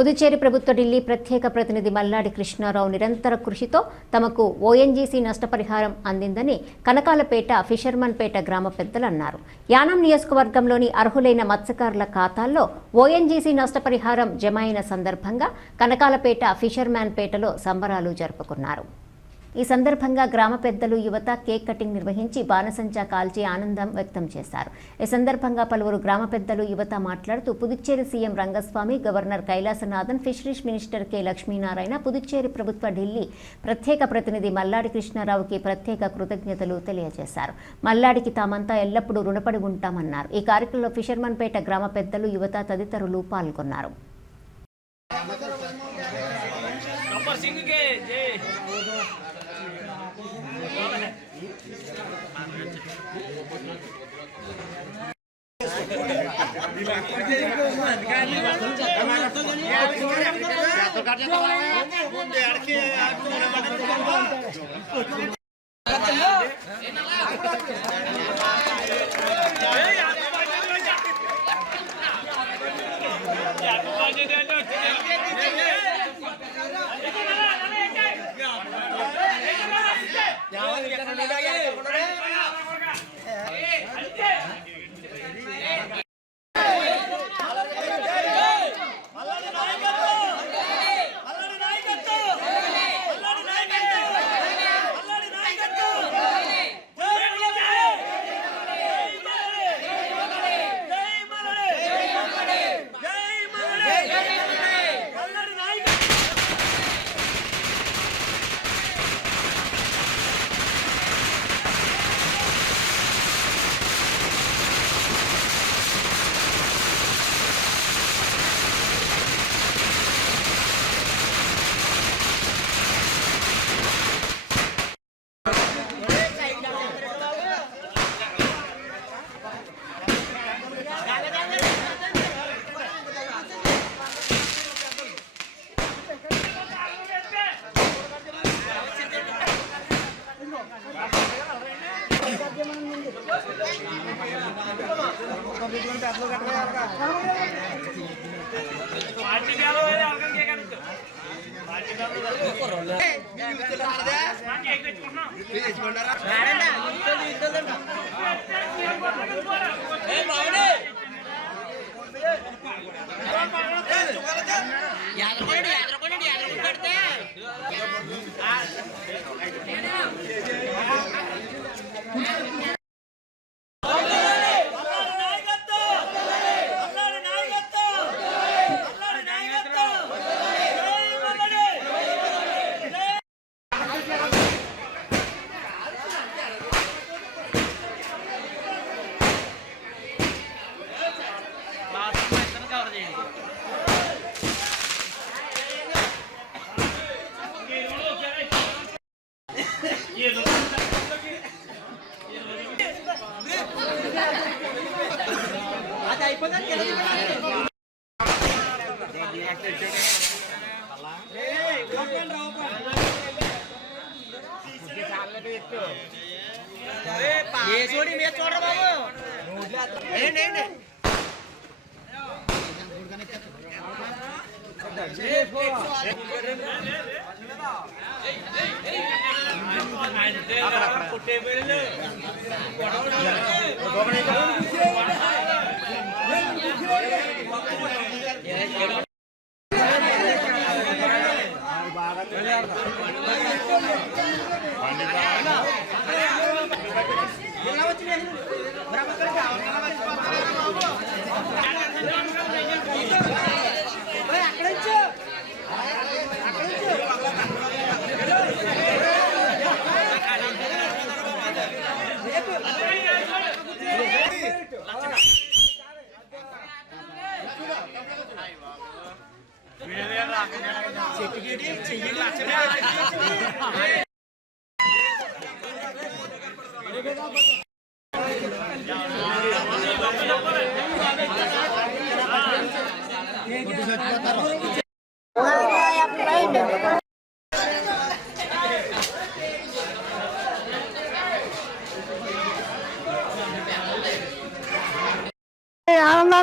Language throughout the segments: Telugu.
పుదుచ్చేరి ప్రభుత్వ ఢిల్లీ ప్రత్యేక ప్రతినిధి మల్లాడి కృష్ణారావు నిరంతర కృషితో తమకు ఓఎన్జీసీ నష్టపరిహారం అందిందని కనకాలపేట ఫిషర్మన్పేట గ్రామ పెద్దలు అన్నారు. యానాం నియోజకవర్గంలోని అర్హులైన మత్స్యకారుల ఖాతాల్లో ఓఎన్జీసీ నష్టపరిహారం జమ అయిన సందర్భంగా కనకాలపేట ఫిషర్మన్పేటలో సంబరాలు జరుపుకున్నారు. ఈ సందర్భంగా గ్రామ పెద్దలు యువత కేక్ కటింగ్ నిర్వహించి బాణసంచా కాల్చి ఆనందం వ్యక్తం చేశారు. ఈ సందర్భంగా పలువురు గ్రామ పెద్దలు యువత మాట్లాడుతూ Puducherry CM Rangaswamy, governor Kailasanathan, fisheries minister K Lakshminarayana, Puducherry ప్రభుత్వ ఢిల్లీ ప్రత్యేక ప్రతినిధి మల్లాడి కృష్ణారావుకి ప్రత్యేక కృతజ్ఞతలు తెలియజేశారు. మల్లాడికి తామంతా ఎల్లప్పుడూ రుణపడి ఉంటామన్నారు. ఈ కార్యక్రమంలో ఫిషర్మన్పేట గ్రామ పెద్దలు, యువత తదితరులు పాల్గొన్నారు.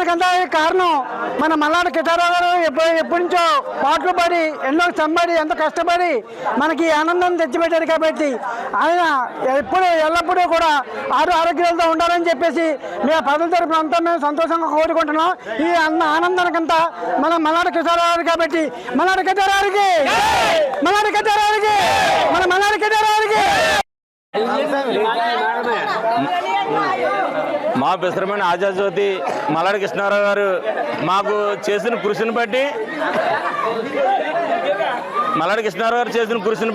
దీనికంతా కారణం మన మల్లాడి కిషోరరావు గారు ఎప్పటి నుంచో పాటలు పాడి ఎన్నో సంబడి ఎంతో కష్టపడి మనకి ఆనందం తెచ్చిపెట్టారు కాబట్టి ఆయన ఎల్లప్పుడూ కూడా ఆరోగ్యాలతో ఉండాలని చెప్పేసి మేము పదవి తరపున అంతా మేము సంతోషంగా కోరుకుంటున్నాం. ఈ ఆనందానికంతా మన మల్లాడి కిషోరరావు గారు కాబట్టి మల్లాడి కిషోరరావుకి మన మల్లాడి కిషోరరావుకి మా పిసరమైన ఆజాజ్యోతి మల్లాడి కృష్ణారావు గారు మాకు చేసిన కృషిని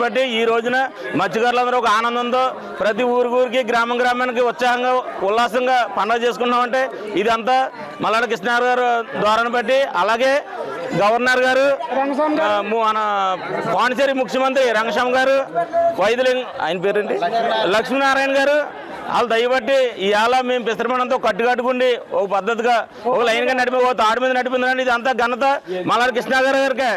బట్టి ఈ రోజున మత్స్యకారులందరూ ఒక ఆనందంతో ప్రతి ఊరికి గ్రామానికి ఉత్సాహంగా ఉల్లాసంగా పండుగ చేసుకున్నామంటే ఇదంతా మల్లాడి కృష్ణారావు గారు ద్వారాను బట్టి. అలాగే గవర్నర్ గారు, మన పాండిచేరి ముఖ్యమంత్రి రంగస్వామి గారు, వైద్యులింగ ఆయన పేరేంటి లక్ష్మీనారాయణ గారు వాళ్ళు దయబట్టి ఇవాళ మేము పిసరమనంతో కట్టుకట్టుకుండి ఒక పద్ధతిగా ఒక లైన్గా నడిపి ఒక తాడు మీద నడిపిందని ఇది అంతా ఘనత మల్లాడి కృష్ణ గారికి.